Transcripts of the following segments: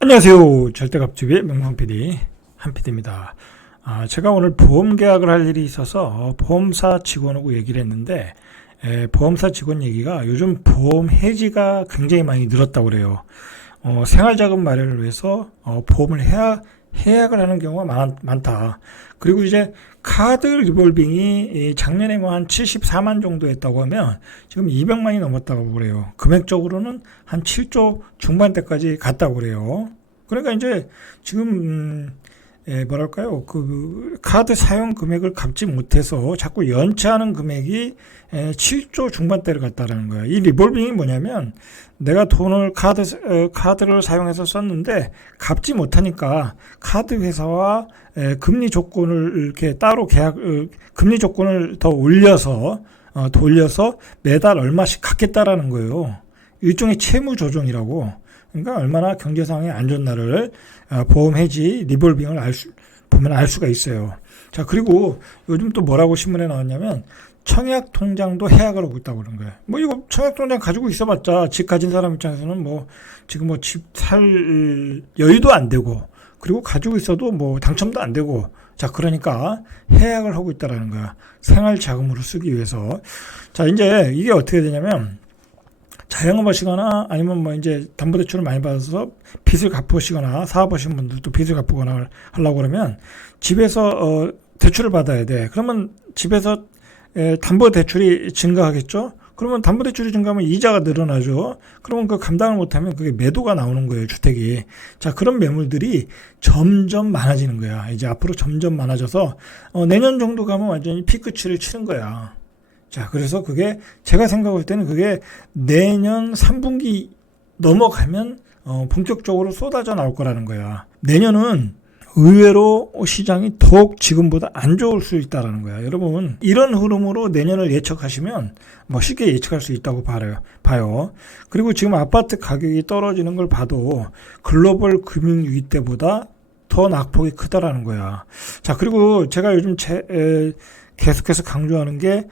안녕하세요. 절대값TV의 명성PD 한PD입니다. 제가 오늘 보험 계약을 할 일이 있어서 보험사 직원하고 얘기를 했는데 보험사 직원 얘기가 요즘 보험 해지가 굉장히 많이 늘었다고 그래요. 생활자금 마련을 위해서 보험을 해약을 하는 경우가 많다. 그리고 이제 카드 리볼빙이 작년에 뭐 한 74만 정도 했다고 하면 지금 200만이 넘었다고 그래요. 금액적으로는 한 7조 중반대까지 갔다고 그래요. 그러니까 이제 지금 뭐랄까요, 그 카드 사용 금액을 갚지 못해서 자꾸 연체하는 금액이 7조 중반대를 갔다라는 거예요. 이 리볼빙이 뭐냐면 내가 돈을 카드를 사용해서 썼는데 갚지 못하니까 카드 회사와 금리 조건을 이렇게 따로 금리 조건을 더 올려서 돌려서 매달 얼마씩 갚겠다라는 거예요. 일종의 채무 조정이라고. 그러니까 얼마나 경제상의 안 좋은 날을 보험 해지 리볼빙을 보면 알 수가 있어요. 자, 그리고 요즘 또 뭐라고 신문에 나왔냐면 청약 통장도 해약을 하고 있다고 그런 거예요. 뭐 이거 청약 통장 가지고 있어봤자 집 가진 사람 입장에서는 뭐 지금 뭐 집 살 여유도 안 되고 그리고 가지고 있어도 뭐 당첨도 안 되고 자, 그러니까 해약을 하고 있다라는 거야. 생활 자금으로 쓰기 위해서. 자, 이제 이게 어떻게 되냐면 자영업 하시거나 아니면 뭐 이제 담보대출을 많이 받아서 빚을 갚으시거나 사업하시는 분들도 빚을 갚거나 하려고 그러면 집에서 대출을 받아야 돼. 그러면 집에서 담보대출이 증가하겠죠? 그러면 담보대출이 증가하면 이자가 늘어나죠. 그러면 그 감당을 못하면 그게 매도가 나오는 거예요, 주택이. 자, 그런 매물들이 점점 많아지는 거야. 이제 앞으로 점점 많아져서 내년 정도 가면 완전히 피크치를 치는 거야. 자, 그래서 그게 제가 생각할 때는 그게 내년 3분기 넘어가면 본격적으로 쏟아져 나올 거라는 거야. 내년은 의외로 시장이 더욱 지금보다 안 좋을 수 있다라는 거야. 여러분, 이런 흐름으로 내년을 예측하시면 뭐 쉽게 예측할 수 있다고 봐요. 그리고 지금 아파트 가격이 떨어지는 걸 봐도 글로벌 금융위기 때보다 더 낙폭이 크다라는 거야. 자, 그리고 제가 요즘 계속해서 강조하는 게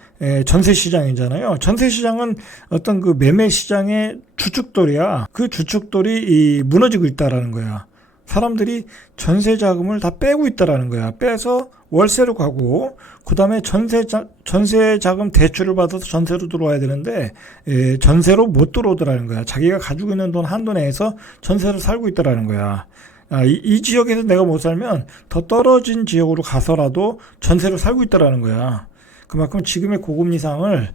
전세 시장이잖아요. 전세 시장은 어떤 그 매매 시장의 주축돌이야. 그 주축돌이 무너지고 있다라는 거야. 사람들이 전세 자금을 다 빼고 있다라는 거야. 빼서 월세로 가고 그다음에 전세 자금 대출을 받아서 전세로 들어와야 되는데 전세로 못 들어오더라는 거야. 자기가 가지고 있는 돈 한도 내에서 전세로 살고 있다라는 거야. 이 지역에서 내가 못 살면 더 떨어진 지역으로 가서라도 전세로 살고 있다라는 거야. 그만큼 지금의 고금리상을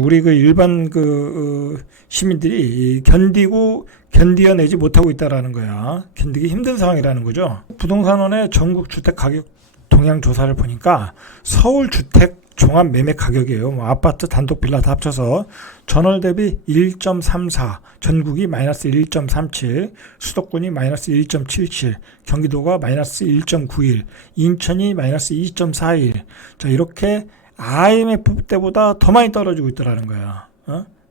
우리 그 일반 시민들이 견디어내지 못하고 있다라는 거야. 견디기 힘든 상황이라는 거죠. 부동산원의 전국 주택 가격 동향 조사를 보니까 서울 주택 종합 매매 가격이에요. 뭐 아파트, 단독 빌라 다 합쳐서 전월 대비 1.34, 전국이 마이너스 1.37, 수도권이 마이너스 1.77, 경기도가 마이너스 1.91, 인천이 마이너스 2.41. 자, 이렇게 IMF 때보다 더 많이 떨어지고 있더라는 거야.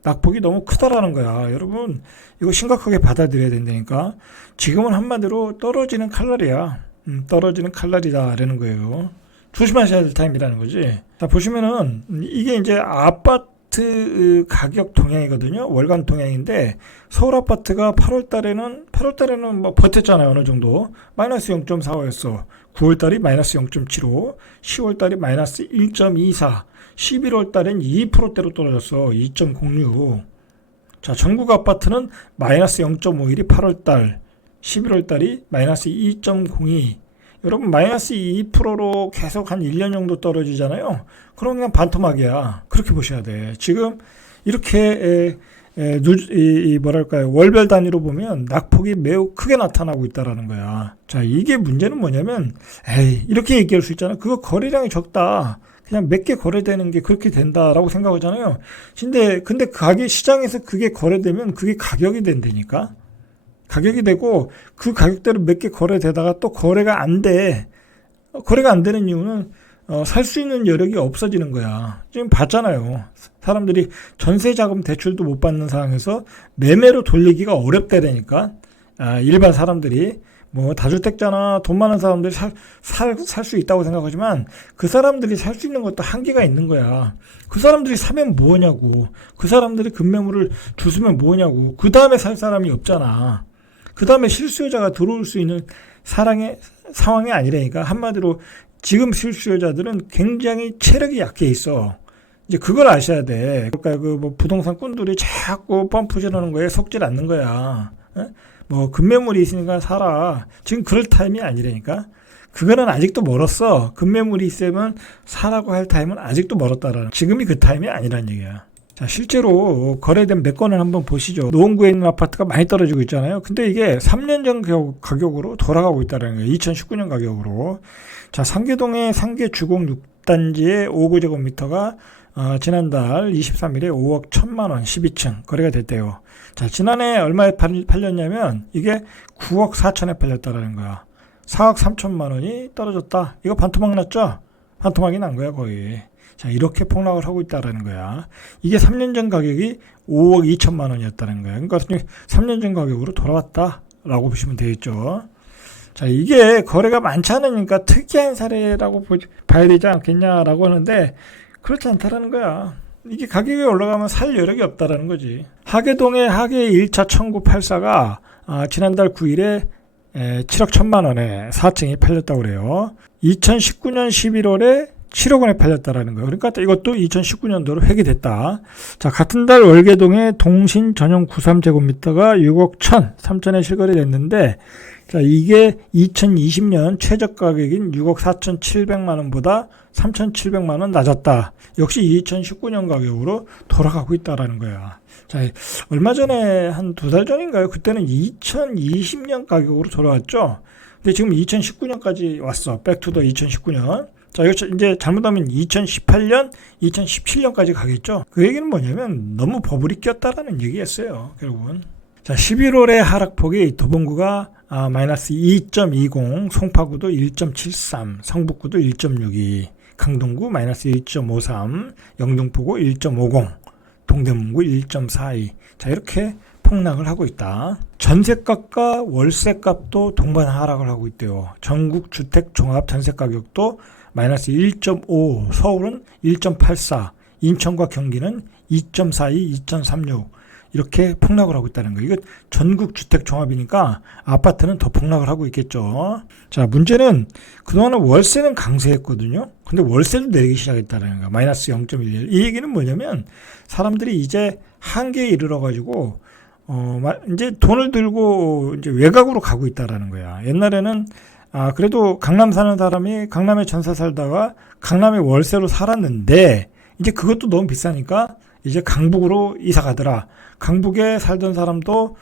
낙폭이 너무 크다라는 거야. 여러분, 이거 심각하게 받아들여야 된다니까. 지금은 한마디로 떨어지는 칼날이야. 떨어지는 칼날이다라는 거예요. 조심하셔야 될 타임이라는 거지. 자, 보시면은 이게 이제 아파트 가격 동향이거든요. 월간 동향인데 서울 아파트가 8월 달에는 뭐 버텼잖아요. 어느 정도. 마이너스 0.45였어. 9월 달이 마이너스 0.75, 10월 달이 마이너스 1.24, 11월 달엔 2%대로 떨어졌어. 2.06. 자, 전국 아파트는 마이너스 0.51이 8월 달, 11월 달이 마이너스 2.02. 여러분, 마이너스 2%로 계속 한 1년 정도 떨어지잖아요. 그럼 그냥 반토막이야. 그렇게 보셔야 돼. 지금 이렇게 뭐랄까요, 월별 단위로 보면 낙폭이 매우 크게 나타나고 있다라는 거야. 자, 이게 문제는 뭐냐면 이렇게 얘기할 수 있잖아. 그거 거래량이 적다. 그냥 몇 개 거래되는 게 그렇게 된다라고 생각하잖아요. 근데 시장에서 그게 거래되면 그게 가격이 된다니까. 가격이 되고 그 가격대로 몇 개 거래되다가 또 거래가 안 돼. 거래가 안 되는 이유는 살 수 있는 여력이 없어지는 거야. 지금 봤잖아요. 사람들이 전세 자금 대출도 못 받는 상황에서 매매로 돌리기가 어렵다니까. 일반 사람들이 뭐 다주택자나 돈 많은 사람들이 살 수 있다고 생각하지만 그 사람들이 살 수 있는 것도 한계가 있는 거야. 그 사람들이 사면 뭐냐고. 그 사람들이 급매물을 주스면 뭐냐고. 그 다음에 살 사람이 없잖아. 그 다음에 실수요자가 들어올 수 있는 상황이 아니라니까. 한마디로 지금 실수요자들은 굉장히 체력이 약해 있어. 이제 그걸 아셔야 돼. 그러니까 그 부동산 꾼들이 자꾸 펌프질하는 거에 속질 않는 거야. 급매물이 있으니까 사라. 지금 그럴 타임이 아니라니까. 그거는 아직도 멀었어. 급매물이 있으면 사라고 할 타임은 아직도 멀었다라는. 지금이 그 타임이 아니란 얘기야. 자, 실제로 거래된 몇 건을 한번 보시죠. 노원구에 있는 아파트가 많이 떨어지고 있잖아요. 근데 이게 3년 전 가격으로 돌아가고 있다는 거예요. 2019년 가격으로. 자, 상계동의 상계주공 6단지의 5구제곱미터가 지난달 23일에 5억 1천만 원 12층 거래가 됐대요. 자, 지난해 얼마에 팔렸냐면 이게 9억 4천에 팔렸다라는 거야. 4억 3천만 원이 떨어졌다. 이거 반토막 났죠? 반토막이 난 거야, 거의. 자, 이렇게 폭락을 하고 있다라는 거야. 이게 3년 전 가격이 5억 2천만 원이었다는 거야. 그러니까 3년 전 가격으로 돌아왔다라고 보시면 되겠죠. 자, 이게 거래가 많지 않으니까 특이한 사례라고 봐야 되지 않겠냐라고 하는데 그렇지 않다라는 거야. 이게 가격이 올라가면 살 여력이 없다라는 거지. 하계동의 하계 1차 청구 84가 지난달 9일에 7억 1천만 원에 4층이 팔렸다고 그래요. 2019년 11월에 7억 원에 팔렸다라는 거예요. 그러니까 이것도 2019년도로 회귀됐다. 자, 같은 달 월계동의 동신 전용 93제곱미터가 6억 3천에 실거래됐는데, 자, 이게 2020년 최저 가격인 6억 4,700만 원보다 3,700만 원 낮았다. 역시 2019년 가격으로 돌아가고 있다라는 거야. 자, 얼마 전에 한 2달 전인가요? 그때는 2020년 가격으로 돌아왔죠. 근데 지금 2019년까지 왔어. 백투더 2019년. 자, 이거 이제 잘못하면 2018년, 2017년까지 가겠죠. 그 얘기는 뭐냐면 너무 버블이 꼈다라는 얘기였어요. 결국은. 자, 11월에 하락폭이 도봉구가 마이너스 2.20, 송파구도 1.73, 성북구도 1.62, 강동구 마이너스 1.53, 영등포구 1.50, 동대문구 1.42. 자, 이렇게 폭락을 하고 있다. 전세값과 월세값도 동반 하락을 하고 있대요. 전국 주택 종합 전세 가격도 마이너스 1.5, 서울은 1.84, 인천과 경기는 2.42, 2.36 이렇게 폭락을 하고 있다는 거예요. 이거 전국 주택 종합이니까 아파트는 더 폭락을 하고 있겠죠. 자, 문제는 그동안은 월세는 강세했거든요. 근데 월세도 내리기 시작했다는 거예요. 마이너스 0.11. 이 얘기는 뭐냐면 사람들이 이제 한계에 이르러가지고 이제 돈을 들고 이제 외곽으로 가고 있다라는 거야. 옛날에는 그래도 강남 사는 사람이 강남에 전세 살다가 강남에 월세로 살았는데 이제 그것도 너무 비싸니까 이제 강북으로 이사 가더라. 강북에 살던 사람도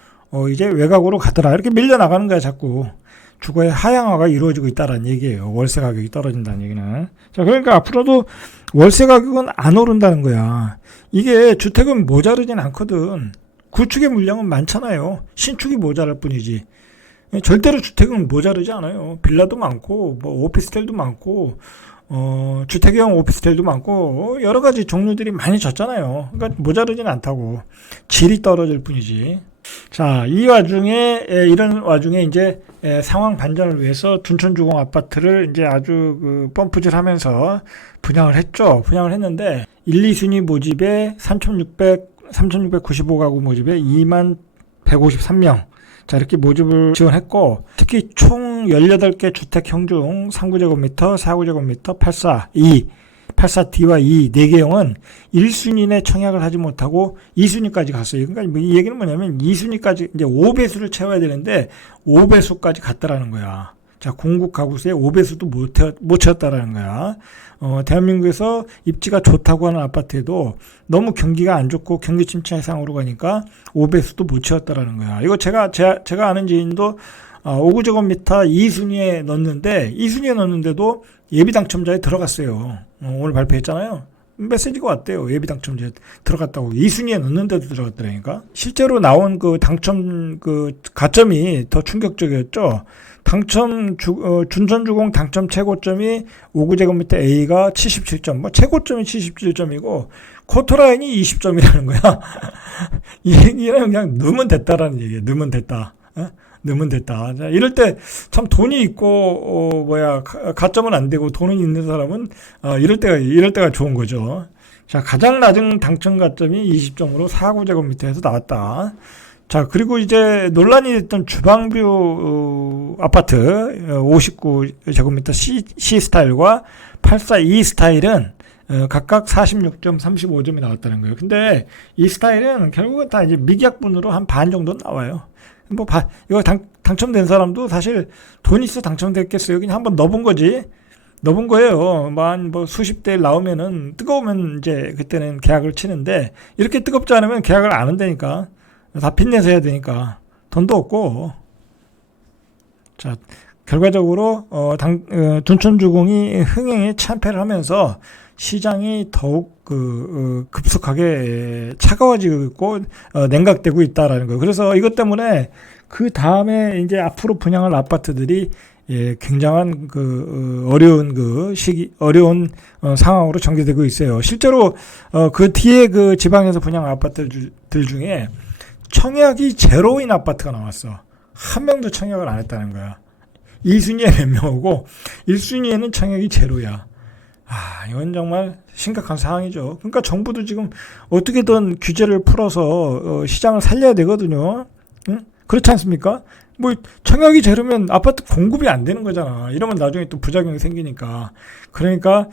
이제 외곽으로 가더라. 이렇게 밀려나가는 거야, 자꾸. 주거의 하향화가 이루어지고 있다는 얘기예요. 월세 가격이 떨어진다는 얘기는. 자, 그러니까 앞으로도 월세 가격은 안 오른다는 거야. 이게 주택은 모자르진 않거든. 구축의 물량은 많잖아요. 신축이 모자랄 뿐이지. 절대로 주택은 모자르지 않아요. 빌라도 많고, 오피스텔도 많고, 주택형 오피스텔도 많고, 여러 가지 종류들이 많이 졌잖아요. 그러니까 모자르진 않다고. 질이 떨어질 뿐이지. 자, 이런 와중에 이제 상황 반전을 위해서 둔촌주공 아파트를 이제 아주 펌프질 하면서 분양을 했죠. 분양을 했는데, 1, 2순위 모집에 3,695가구 모집에 2만 153명. 자, 이렇게 모집을 지원했고, 특히 총 18개 주택형 중 3구제곱미터, 4구제곱미터, 84D와 4개형은 1순위에 청약을 하지 못하고 2순위까지 갔어요. 그러니까 이 얘기는 뭐냐면 2순위까지 이제 5배수를 채워야 되는데 5배수까지 갔다라는 거야. 자, 공급 가구수의 5배수도 못 채웠다라는 거야. 대한민국에서 입지가 좋다고 하는 아파트에도 너무 경기가 안 좋고 경기 침체 해상으로 가니까 5배수도 못 채웠다라는 거야. 이거 제가 아는 지인도 5구제곱미터 2순위에 넣었는데도 예비 당첨자에 들어갔어요. 오늘 발표했잖아요. 메시지가 왔대요. 예비 당첨자에 들어갔다고. 2순위에 넣는데도 들어갔더라니까. 실제로 나온 당첨 가점이 더 충격적이었죠. 준천주공 당첨 최고점이 5구제곱미터 A가 77점, 최고점이 77점이고, 코트라인이 20점이라는 거야. 이 얘기는 그냥 넣으면 됐다라는 얘기예요. 넣으면 됐다. 넣으면 됐다. 자, 이럴 때 참 돈이 있고, 가점은 안 되고 돈은 있는 사람은, 이럴 때가 좋은 거죠. 자, 가장 낮은 당첨 가점이 20점으로 4구제곱미터에서 나왔다. 자, 그리고 이제 논란이 됐던 주방뷰 아파트 59제곱미터 C 스타일과 842 스타일은 각각 46.35점이 나왔다는 거예요. 근데 이 스타일은 결국은 다 이제 미계약분으로 한 반 정도 나와요. 뭐 이거 당첨된 사람도 사실 돈 있어 당첨됐겠어요. 그냥 한번 넣어본 거지. 넣어본 거예요. 뭐 수십 대 나오면은 뜨거우면 이제 그때는 계약을 치는데 이렇게 뜨겁지 않으면 계약을 안 한다니까. 다 빚내서 해야 되니까 돈도 없고. 자, 결과적으로 둔촌주공이 흥행에 참패를 하면서 시장이 더욱 급속하게 차가워지고 있고 냉각되고 있다라는 거예요. 그래서 이것 때문에 그 다음에 이제 앞으로 분양할 아파트들이 굉장한 어려운 상황으로 전개되고 있어요. 실제로 그 뒤에 그 지방에서 분양한 아파트들 중에 청약이 제로인 아파트가 나왔어. 한 명도 청약을 안 했다는 거야. 2순위에 몇 명이고 1순위에는 청약이 제로야. 이건 정말 심각한 상황이죠. 그러니까 정부도 지금 어떻게든 규제를 풀어서 시장을 살려야 되거든요. 응? 그렇지 않습니까? 뭐 청약이 제로면 아파트 공급이 안 되는 거잖아. 이러면 나중에 또 부작용이 생기니까. 그러니까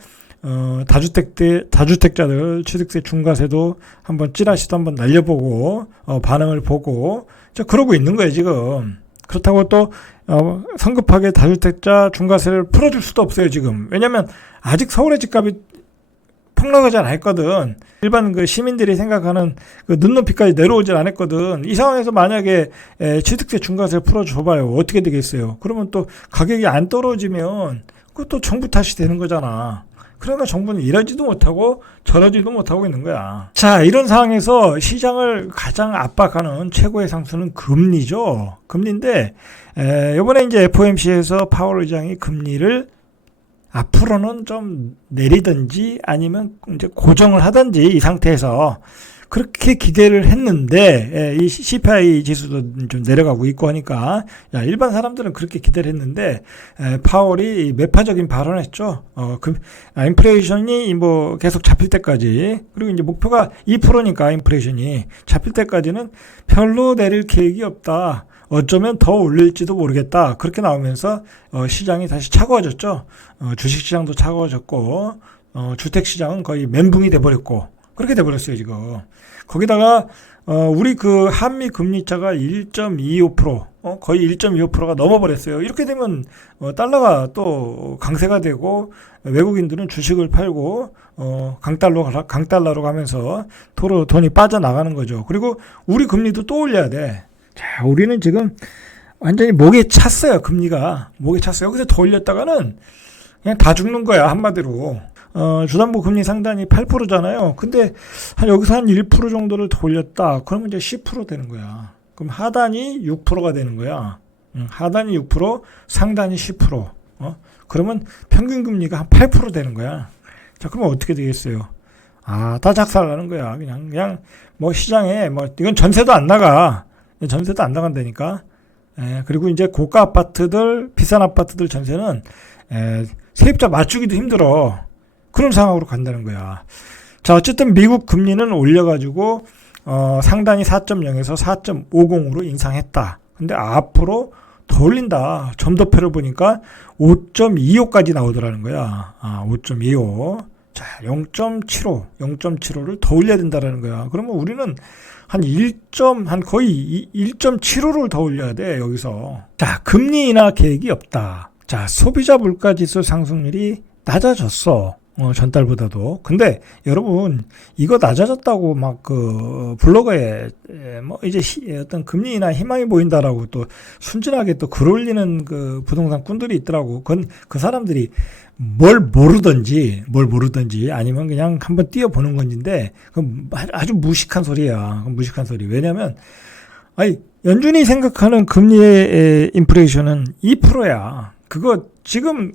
다주택자들 취득세 중과세도 한번 찌라시도 한번 날려보고 반응을 보고 그러고 있는 거예요 지금. 그렇다고 또 성급하게 다주택자 중과세를 풀어줄 수도 없어요 지금. 왜냐하면 아직 서울의 집값이 폭락하지 않았거든. 일반 시민들이 생각하는 눈높이까지 내려오질 않았거든. 이 상황에서 만약에 취득세 중과세를 풀어줘봐요. 어떻게 되겠어요? 그러면 또 가격이 안 떨어지면 그것도 정부 탓이 되는 거잖아. 그러면 정부는 이러지도 못하고 저러지도 못하고 있는 거야. 자, 이런 상황에서 시장을 가장 압박하는 최고의 상수는 금리죠. 금리인데 이번에 이제 FOMC에서 파월 의장이 금리를 앞으로는 좀 내리든지 아니면 이제 고정을 하든지 이 상태에서 그렇게 기대를 했는데 이 CPI 지수도 좀 내려가고 있고 하니까 일반 사람들은 그렇게 기대를 했는데 파월이 매파적인 발언을 했죠. 인플레이션이 뭐 계속 잡힐 때까지, 그리고 이제 목표가 2%니까 인플레이션이 잡힐 때까지는 별로 내릴 계획이 없다. 어쩌면 더 올릴지도 모르겠다. 그렇게 나오면서 시장이 다시 차가워졌죠. 주식시장도 차가워졌고 주택시장은 거의 멘붕이 돼버렸고 그렇게 돼버렸어요 지금. 거기다가 우리 한미 금리차가 1.25% 거의 1.25%가 넘어버렸어요. 이렇게 되면 달러가 또 강세가 되고 외국인들은 주식을 팔고 강달러로 가면서 도로 돈이 빠져나가는 거죠. 그리고 우리 금리도 또 올려야 돼. 자, 우리는 지금 완전히 목에 찼어요. 금리가 목에 찼어요. 여기서 더 올렸다가는 그냥 다 죽는 거야 한마디로. 주담보 금리 상단이 8%잖아요. 근데 여기서 한 1% 정도를 더 올렸다. 그러면 이제 10% 되는 거야. 그럼 하단이 6%가 되는 거야. 하단이 6%, 상단이 10%. 그러면 평균 금리가 한 8% 되는 거야. 자, 그러면 어떻게 되겠어요? 다 작살나는 거야. 그냥 뭐 시장에 이건 전세도 안 나가. 전세도 안 나간다니까. 그리고 이제 고가 아파트들, 비싼 아파트들 전세는 세입자 맞추기도 힘들어. 그런 상황으로 간다는 거야. 자, 어쨌든 미국 금리는 올려가지고 상단이 4.0에서 4.50으로 인상했다. 근데 앞으로 더 올린다. 점도표를 보니까 5.25까지 나오더라는 거야. 5.25. 자, 0.75를 더 올려야 된다라는 거야. 그러면 우리는 거의 1.75를 더 올려야 돼, 여기서. 자, 금리 인하 계획이 없다. 자, 소비자 물가지수 상승률이 낮아졌어. 전달보다도. 근데 여러분, 이거 낮아졌다고 블로그에 이제 어떤 금리 인하 희망이 보인다라고 또 순진하게 또 글 올리는 부동산 꾼들이 있더라고. 그 사람들이 뭘 모르든지 아니면 그냥 한번 띄워보는 건지인데 아주 무식한 소리야. 무식한 소리. 왜냐면 연준이 생각하는 금리의 인플레이션은 2%야. 그거 지금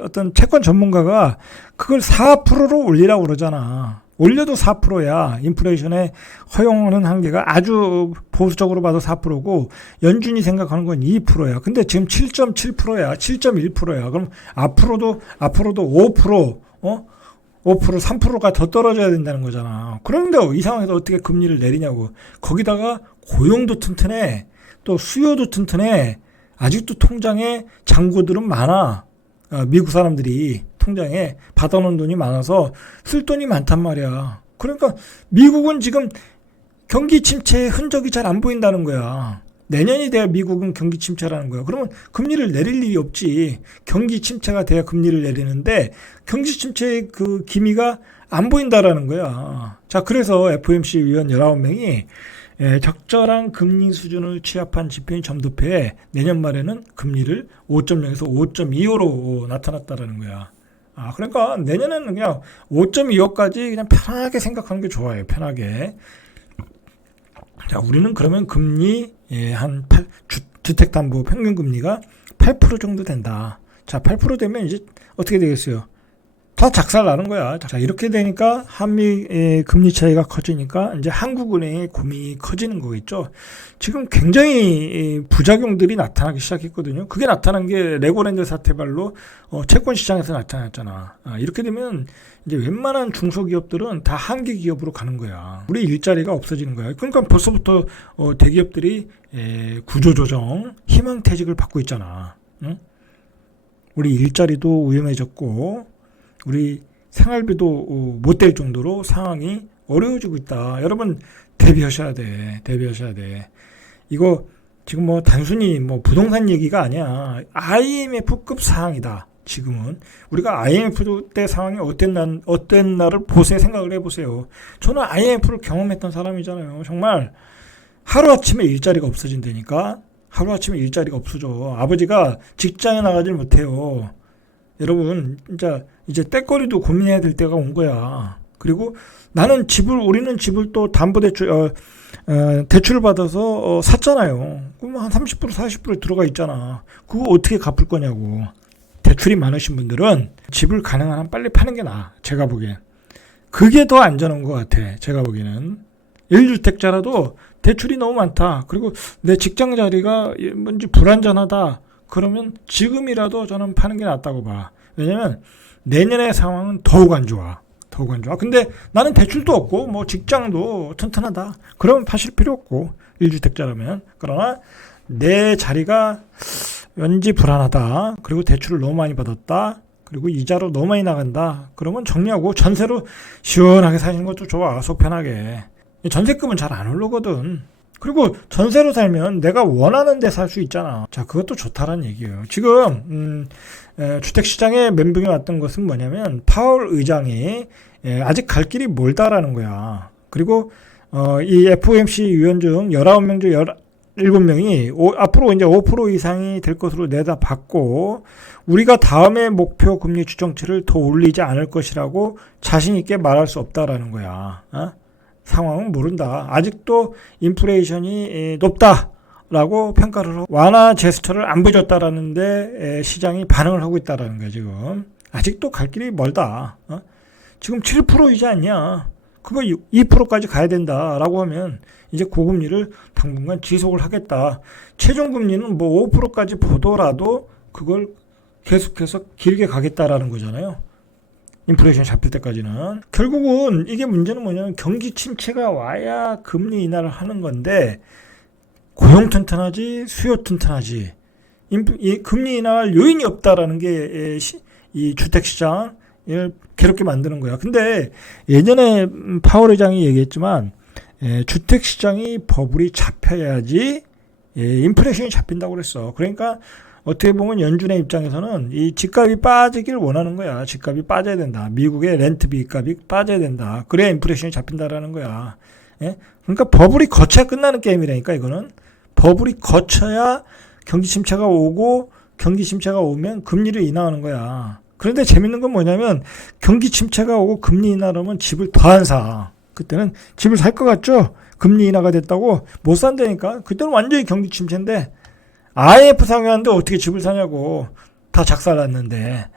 어떤 채권 전문가가 그걸 4%로 올리라고 그러잖아. 올려도 4%야. 인플레이션에 허용하는 한계가 아주 보수적으로 봐도 4%고 연준이 생각하는 건 2%야. 근데 지금 7.7%야. 7.1%야. 그럼 앞으로도 5%, 5% 3%가 더 떨어져야 된다는 거잖아. 그런데 이 상황에서 어떻게 금리를 내리냐고. 거기다가 고용도 튼튼해. 또 수요도 튼튼해. 아직도 통장에 잔고들은 많아. 미국 사람들이 통장에 받아놓은 돈이 많아서 쓸 돈이 많단 말이야. 그러니까 미국은 지금 경기 침체의 흔적이 잘 안 보인다는 거야. 내년이 돼야 미국은 경기 침체라는 거야. 그러면 금리를 내릴 일이 없지. 경기 침체가 돼야 금리를 내리는데 경기 침체의 그 기미가 안 보인다라는 거야. 자, 그래서 FOMC 위원 19명이 적절한 금리 수준을 취합한 지표인 점도표에 내년 말에는 금리를 5.0에서 5.25로 나타났다라는 거야. 그러니까 내년에는 그냥 5.25까지 그냥 편하게 생각하는 게 좋아요. 편하게. 자, 우리는 그러면 금리 한 8, 주택담보 평균 금리가 8% 정도 된다. 자, 8% 되면 이제 어떻게 되겠어요? 다 작살 나는 거야. 자, 이렇게 되니까 한미 금리 차이가 커지니까 이제 한국은행의 고민이 커지는 거겠죠. 지금 굉장히 부작용들이 나타나기 시작했거든요. 그게 나타난 게 레고랜드 사태발로 채권 시장에서 나타났잖아. 이렇게 되면 이제 웬만한 중소기업들은 다 한계 기업으로 가는 거야. 우리 일자리가 없어지는 거야. 그러니까 벌써부터 대기업들이 구조조정, 희망퇴직을 받고 있잖아. 응? 우리 일자리도 위험해졌고 우리 생활비도 못 될 정도로 상황이 어려워지고 있다. 여러분 대비하셔야 돼. 대비하셔야 돼. 이거 지금 뭐 단순히 뭐 부동산 얘기가 아니야. IMF급 상황이다. 지금은 우리가 IMF 때 상황이 어땠나를 보세요. 생각을 해보세요. 저는 IMF를 경험했던 사람이잖아요. 정말 하루아침에 일자리가 없어진다니까. 하루아침에 일자리가 없어져. 아버지가 직장에 나가질 못해요. 여러분 진짜 이제 때거리도 고민해야 될 때가 온 거야. 그리고 우리는 집을 또 담보대출 대출을 받아서 샀잖아요. 그럼 한 30% 40% 들어가 있잖아. 그거 어떻게 갚을 거냐고. 대출이 많으신 분들은 집을 가능한 한 빨리 파는 게 나아. 제가 보기엔 그게 더 안전한 것 같아. 제가 보기에는 1주택자라도 대출이 너무 많다. 그리고 내 직장 자리가 뭔지 불안전하다. 그러면 지금이라도 저는 파는 게 낫다고 봐. 왜냐면 내년의 상황은 더욱 안 좋아. 더욱 안 좋아. 근데 나는 대출도 없고 뭐 직장도 튼튼하다. 그러면 파실 필요 없고 1주택자라면. 그러나 내 자리가 왠지 불안하다. 그리고 대출을 너무 많이 받았다. 그리고 이자로 너무 많이 나간다. 그러면 정리하고 전세로 시원하게 사시는 것도 좋아. 속 편하게. 전세금은 잘 안 오르거든. 그리고 전세로 살면 내가 원하는 데 살 수 있잖아. 자, 그것도 좋다라는 얘기예요. 지금 주택시장에 멘붕이 왔던 것은 뭐냐면 파월 의장이 아직 갈 길이 멀다라는 거야. 그리고 이 FOMC 위원 중 19명 중 17명이 앞으로 이제 5% 이상이 될 것으로 내다봤고 우리가 다음에 목표 금리 추정치를 더 올리지 않을 것이라고 자신 있게 말할 수 없다라는 거야. 상황은 모른다. 아직도 인플레이션이 높다라고 평가를 하고 완화 제스처를 안 보여줬다라는데 시장이 반응을 하고 있다라는 거야. 지금 아직도 갈 길이 멀다. 지금 7%이지 않냐. 그거 2%까지 가야 된다라고 하면 이제 고금리를 당분간 지속을 하겠다. 최종금리는 뭐 5%까지 보더라도 그걸 계속해서 길게 가겠다라는 거잖아요. 인플레이션 잡힐 때까지는. 결국은 이게 문제는 뭐냐면 경기 침체가 와야 금리 인하를 하는 건데 고용 튼튼하지 수요 튼튼하지 이 금리 인하할 요인이 없다라는 게 이 주택시장을 괴롭게 만드는 거야. 근데 예전에 파월 의장이 얘기했지만 주택시장이 버블이 잡혀야지 인플레이션이 잡힌다고 그랬어. 그러니까 어떻게 보면 연준의 입장에서는 이 집값이 빠지길 원하는 거야. 집값이 빠져야 된다. 미국의 렌트비 값이 빠져야 된다. 그래야 인플레이션이 잡힌다라는 거야. 그러니까 버블이 거쳐야 끝나는 게임이라니까 이거는. 버블이 거쳐야 경기 침체가 오고 경기 침체가 오면 금리를 인하하는 거야. 그런데 재밌는 건 뭐냐면 경기 침체가 오고 금리 인하하면 집을 더 안 사. 그때는 집을 살 것 같죠? 금리 인하가 됐다고 못 산다니까. 그때는 완전히 경기 침체인데 IMF 상황인데 어떻게 집을 사냐고. 다 작살났는데.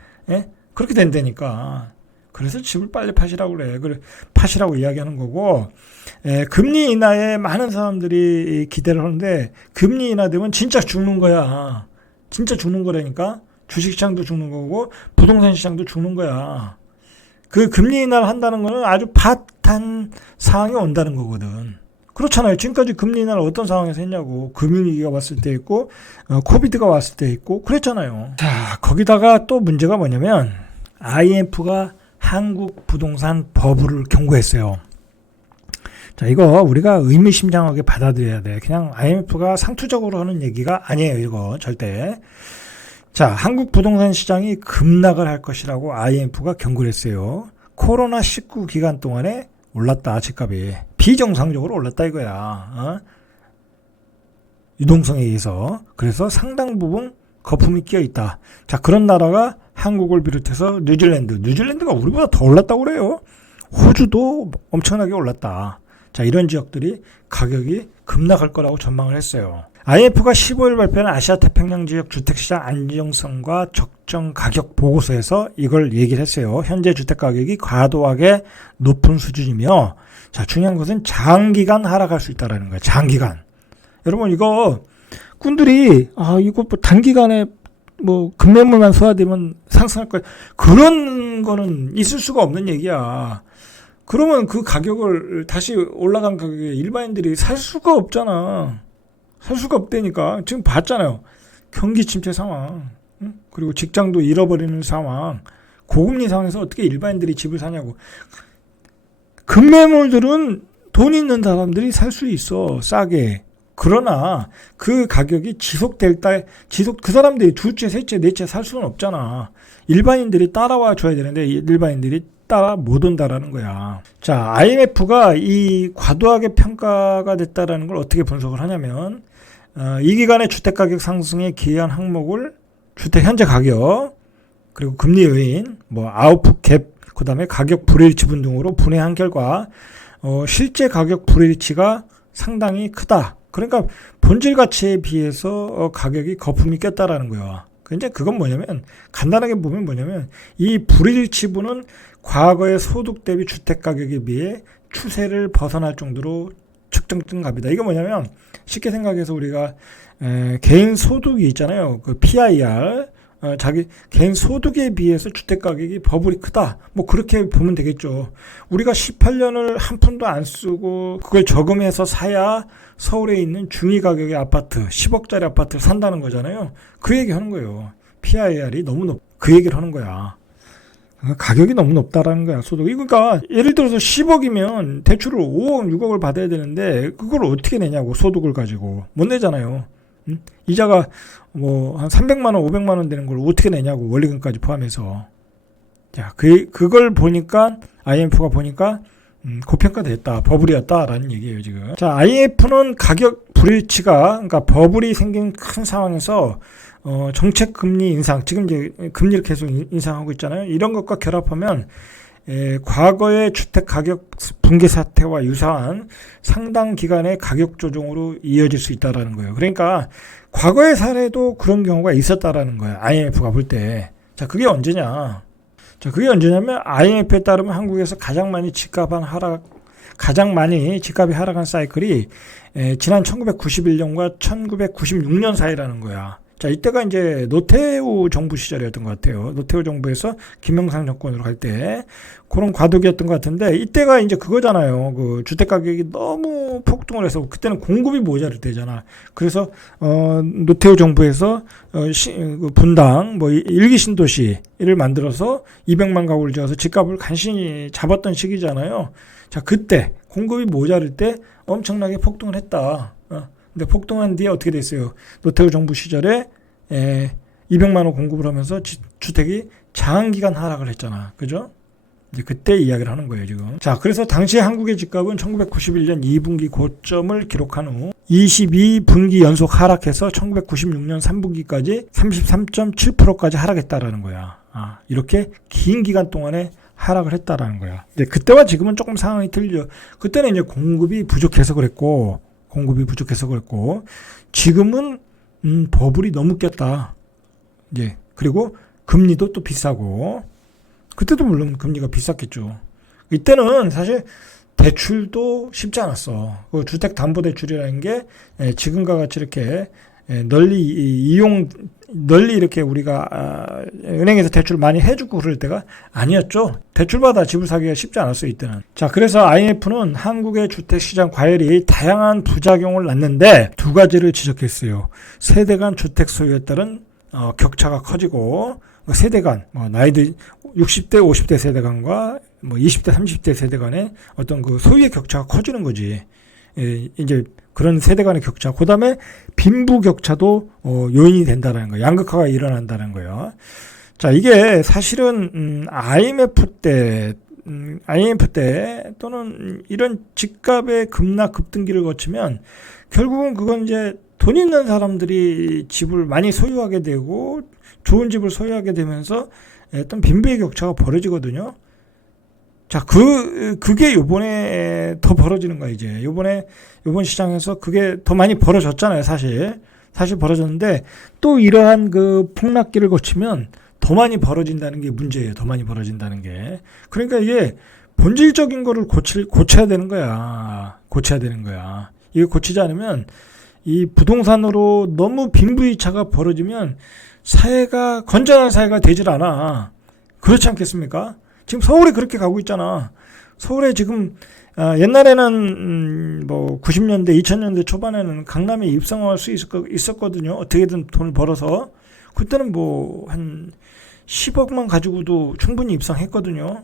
그렇게 된다니까. 그래서 집을 빨리 파시라고 그래. 파시라고 이야기하는 거고. 금리 인하에 많은 사람들이 기대를 하는데 금리 인하되면 진짜 죽는 거야. 진짜 죽는 거라니까. 주식시장도 죽는 거고 부동산 시장도 죽는 거야. 그 금리 인하를 한다는 거는 아주 핫한 상황이 온다는 거거든. 그렇잖아요. 지금까지 금리 인하를 어떤 상황에서 했냐고. 금융위기가 왔을 때 있고, 코비드가 왔을 때 있고, 그랬잖아요. 자, 거기다가 또 문제가 뭐냐면, IMF가 한국 부동산 버블을 경고했어요. 자, 이거 우리가 의미심장하게 받아들여야 돼. 그냥 IMF가 상투적으로 하는 얘기가 아니에요, 이거. 절대. 자, 한국 부동산 시장이 급락을 할 것이라고 IMF가 경고를 했어요. 코로나19 기간 동안에 올랐다, 집값이. 비정상적으로 올랐다 이거야. 유동성에 의해서. 그래서 상당 부분 거품이 끼어 있다. 자, 그런 나라가 한국을 비롯해서 뉴질랜드가 우리보다 더 올랐다고 그래요. 호주도 엄청나게 올랐다. 자, 이런 지역들이 가격이 급락할 거라고 전망을 했어요. IMF가 15일 발표한 아시아 태평양 지역 주택시장 안정성과 적정 가격 보고서에서 이걸 얘기를 했어요. 현재 주택 가격이 과도하게 높은 수준이며, 자, 중요한 것은 장기간 하락할 수 있다라는 거예요. 장기간. 여러분, 이거 꾼들이 이거 뭐 단기간에 뭐 급매물만 소화되면 상승할 거야. 그런 거는 있을 수가 없는 얘기야. 그러면 그 가격을 다시 올라간 가격에 일반인들이 살 수가 없잖아. 살 수가 없다니까. 지금 봤잖아요. 경기 침체 상황. 그리고 직장도 잃어버리는 상황. 고금리 상황에서 어떻게 일반인들이 집을 사냐고. 급매물들은 돈 있는 사람들이 살 수 있어. 싸게. 그러나 그 가격이 그 사람들이 둘째, 셋째, 넷째 살 수는 없잖아. 일반인들이 따라와 줘야 되는데 일반인들이 따라 못 온다라는 거야. 자, IMF가 이 과도하게 평가가 됐다라는 걸 어떻게 분석을 하냐면, 이 기간의 주택가격 상승에 기여한 항목을 주택 현재 가격, 그리고 금리 요인, 뭐 아웃풋 갭, 그 다음에 가격 불일치분 등으로 분해한 결과, 실제 가격 불일치가 상당히 크다. 그러니까 본질 가치에 비해서 가격이 거품이 꼈다라는 거야. 이제 그건 뭐냐면, 간단하게 보면 뭐냐면, 이 불일치분은 과거의 소득 대비 주택 가격에 비해 추세를 벗어날 정도로 측정된 값이다. 이거 뭐냐면, 쉽게 생각해서 우리가 개인 소득이 있잖아요. 그 PIR, 자기 개인 소득에 비해서 주택 가격이 버블이 크다. 뭐 그렇게 보면 되겠죠. 우리가 18년을 한 푼도 안 쓰고 그걸 저금해서 사야 서울에 있는 중위 가격의 아파트, 10억짜리 아파트를 산다는 거잖아요. 그 얘기 하는 거예요. PIR이 너무 그 얘기를 하는 거야. 가격이 너무 높다라는 거야, 소득이. 그러니까 예를 들어서 10억이면 대출을 5억, 6억을 받아야 되는데 그걸 어떻게 내냐고, 소득을 가지고. 못 내잖아요. 이자가 뭐 한 300만 원, 500만 원 되는 걸 어떻게 내냐고, 원리금까지 포함해서. 자, 그걸 보니까 IMF가 보니까 고평가됐다, 버블이었다라는 얘기예요, 지금. 자, IMF는 가격 불일치가, 그러니까 버블이 생긴 큰 상황에서 정책 금리 인상, 지금 이제 금리를 계속 인상하고 있잖아요. 이런 것과 결합하면 과거의 주택 가격 붕괴 사태와 유사한 상당 기간의 가격 조정으로 이어질 수 있다라는 거예요. 그러니까 과거의 사례도 그런 경우가 있었다라는 거예요. IMF가 볼 때. 자, 그게 언제냐? 자, 그게 언제냐면 IMF에 따르면 한국에서 가장 많이 집값이 하락한 사이클이 지난 1991년과 1996년 사이라는 거야. 자, 이때가 이제 노태우 정부 시절이었던 것 같아요. 노태우 정부에서 김영삼 정권으로 갈 때 그런 과도기였던 것 같은데, 이때가 이제 그거잖아요. 그 주택 가격이 너무 폭등을 해서 그때는 공급이 모자랄 때잖아. 그래서 노태우 정부에서 분당 뭐 일기 신도시를 만들어서 200만 가구를 지어서 집값을 간신히 잡았던 시기잖아요. 자, 그때 공급이 모자랄 때 엄청나게 폭등을 했다. 근데 폭등한 뒤에 어떻게 됐어요? 노태우 정부 시절에 200만 원 공급을 하면서 주택이 장기간 하락을 했잖아. 그죠? 이제 그때 이야기를 하는 거예요, 지금. 자, 그래서 당시 한국의 집값은 1991년 2분기 고점을 기록한 후 22분기 연속 하락해서 1996년 3분기까지 33.7%까지 하락했다라는 거야. 이렇게 긴 기간 동안에 하락을 했다라는 거야. 이제 그때와 지금은 조금 상황이 틀려. 그때는 이제 공급이 부족해서 그랬고, 지금은 버블이 너무 꼈다. 이제 그리고 금리도 또 비싸고, 그때도 물론 금리가 비쌌겠죠. 이때는 사실 대출도 쉽지 않았어. 그 주택담보대출이라는 게 지금과 같이 이렇게 널리 이렇게 우리가 은행에서 대출 많이 해주고 그럴 때가 아니었죠. 대출받아 집을 사기가 쉽지 않았어요, 이때는. 자, 그래서 IMF는 한국의 주택시장 과열이 다양한 부작용을 낳는데 두 가지를 지적했어요. 세대 간 주택 소유에 따른 격차가 커지고, 세대 간, 나이들 60대, 50대 세대 간과 20대, 30대 세대 간의 어떤 그 소유의 격차가 커지는 거지. 이제 그런 세대 간의 격차, 그 다음에 빈부 격차도 요인이 된다는 거예요. 양극화가 일어난다는 거예요. 자, 이게 사실은 IMF 때 또는 이런 집값의 급락 급등기를 거치면 결국은 그건 이제 돈 있는 사람들이 집을 많이 소유하게 되고 좋은 집을 소유하게 되면서 어떤 빈부의 격차가 벌어지거든요. 자, 그게 요번에 더 벌어지는 거야, 이제. 요번 시장에서 그게 더 많이 벌어졌잖아요, 사실. 사실 벌어졌는데, 또 이러한 그 폭락기를 거치면 더 많이 벌어진다는 게 문제예요, 더 많이 벌어진다는 게. 그러니까 이게 본질적인 거를 고쳐야 되는 거야. 고쳐야 되는 거야. 이거 고치지 않으면 이 부동산으로 너무 빈부이차가 벌어지면 건전한 사회가 되질 않아. 그렇지 않겠습니까? 지금 서울에 그렇게 가고 있잖아. 서울에 지금 옛날에는 90년대, 2000년대 초반에는 강남에 입성할 수 있었거든요. 어떻게든 돈을 벌어서. 그때는 한 10억만 가지고도 충분히 입성했거든요.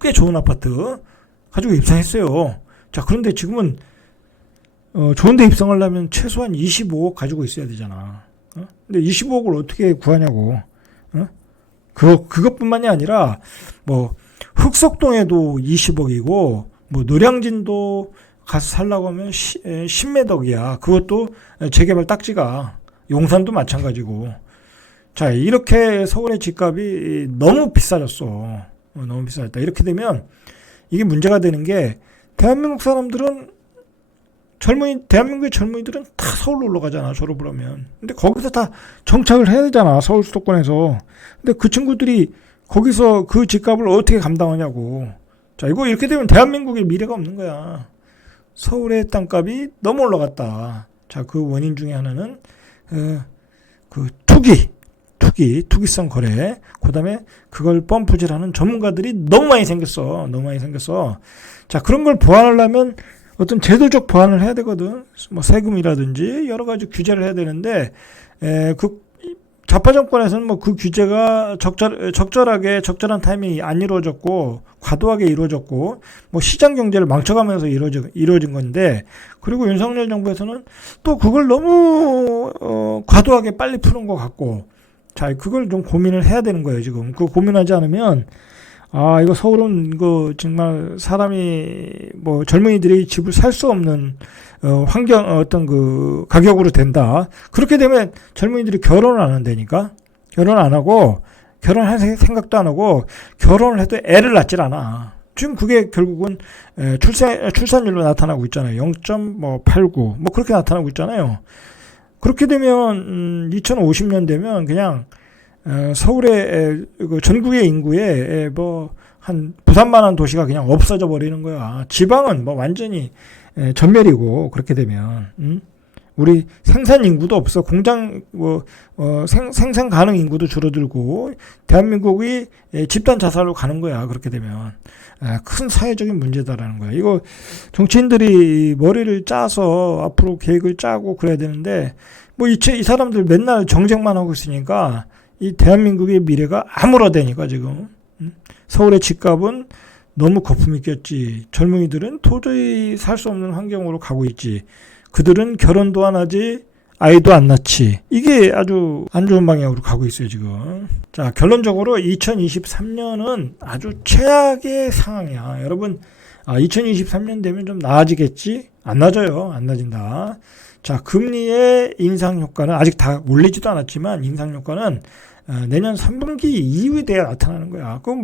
꽤 좋은 아파트 가지고 입성했어요. 자, 그런데 지금은 좋은 데 입성하려면 최소한 25억 가지고 있어야 되잖아. 근데 25억을 어떻게 구하냐고. 그것뿐만이 아니라 흑석동에도 20억이고 노량진도 가서 살라고 하면 10몇 억이야. 그것도 재개발 딱지가. 용산도 마찬가지고. 자, 이렇게 서울의 집값이 너무 비싸졌어. 너무 비싸졌다. 이렇게 되면 이게 문제가 되는 게 대한민국 사람들은 대한민국의 젊은이들은 다 서울로 올라가잖아, 졸업을 하면. 근데 거기서 다 정착을 해야 되잖아, 서울 수도권에서. 근데 그 친구들이 거기서 그 집값을 어떻게 감당하냐고. 자, 이거 이렇게 되면 대한민국의 미래가 없는 거야. 서울의 땅값이 너무 올라갔다. 자, 그 원인 중에 하나는 그 투기성 거래. 그 다음에 그걸 펌프질하는 전문가들이 너무 많이 생겼어. 자, 그런 걸 보완하려면 어떤 제도적 보완을 해야 되거든. 세금이라든지 여러 가지 규제를 해야 되는데, 그 좌파 정권에서는 그 규제가 적절하게 적절한 타이밍이 안 이루어졌고, 과도하게 이루어졌고, 시장 경제를 망쳐가면서 이루어진 건데, 그리고 윤석열 정부에서는 또 그걸 너무 과도하게 빨리 푸는 것 같고, 자, 그걸 좀 고민을 해야 되는 거예요, 지금. 그 고민하지 않으면, 이거 서울은 이거 정말 사람이 젊은이들이 집을 살 수 없는 환경 어떤 그 가격으로 된다. 그렇게 되면 젊은이들이 결혼을 안 한다니까. 결혼 안 하고 결혼할 생각도 안 하고 결혼을 해도 애를 낳질 않아. 지금 그게 결국은 출산율로 나타나고 있잖아요. 0.89 그렇게 나타나고 있잖아요. 그렇게 되면 2050년 되면 그냥 서울의 전국의 인구에 한 부산만한 도시가 그냥 없어져 버리는 거야. 지방은 완전히 전멸이고. 그렇게 되면 우리 생산 인구도 없어. 공장 생산 가능 인구도 줄어들고 대한민국이 집단 자살로 가는 거야. 그렇게 되면 큰 사회적인 문제다라는 거야. 이거 정치인들이 머리를 짜서 앞으로 계획을 짜고 그래야 되는데 이 사람들 맨날 정쟁만 하고 있으니까 이 대한민국의 미래가 아무러되니까 지금 서울의 집값은 너무 거품이 꼈지. 젊은이들은 도저히 살 수 없는 환경으로 가고 있지. 그들은 결혼도 안 하지, 아이도 안 낳지. 이게 아주 안 좋은 방향으로 가고 있어요, 지금. 자, 결론적으로 2023년은 아주 최악의 상황이야. 여러분, 2023년 되면 좀 나아지겠지? 안 나아져요. 안 나아진다. 자, 금리의 인상 효과는 아직 다 올리지도 않았지만 인상 효과는 내년 3분기 이후에 돼야 나타나는 거야. 그건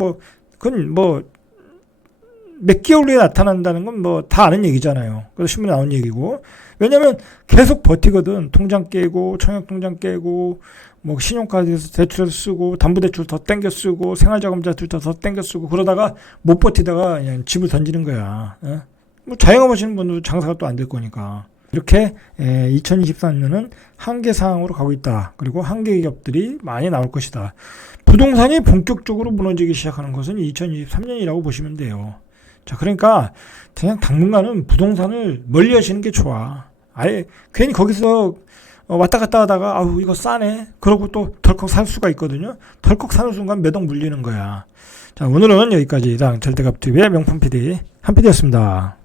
몇 개월 후에 나타난다는 건 다 아는 얘기잖아요. 그래서 신문에 나온 얘기고. 왜냐면 계속 버티거든. 통장 깨고, 청약통장 깨고, 신용카드에서 대출을 쓰고, 담보대출 더 땡겨 쓰고, 생활자금자 더 땡겨 쓰고, 그러다가 못 버티다가 그냥 집을 던지는 거야. 자영업 하시는 분도 장사가 또 안 될 거니까. 이렇게 2023년은 한계 상황으로 가고 있다. 그리고 한계 기업들이 많이 나올 것이다. 부동산이 본격적으로 무너지기 시작하는 것은 2023년이라고 보시면 돼요. 자, 그러니까 그냥 당분간은 부동산을 멀리 하시는 게 좋아. 아예 괜히 거기서 왔다 갔다 하다가 아우 이거 싸네. 그러고 또 덜컥 살 수가 있거든요. 덜컥 사는 순간 매덕 물리는 거야. 자, 오늘은 여기까지 이상 절대값TV의 명품 PD 한 PD였습니다.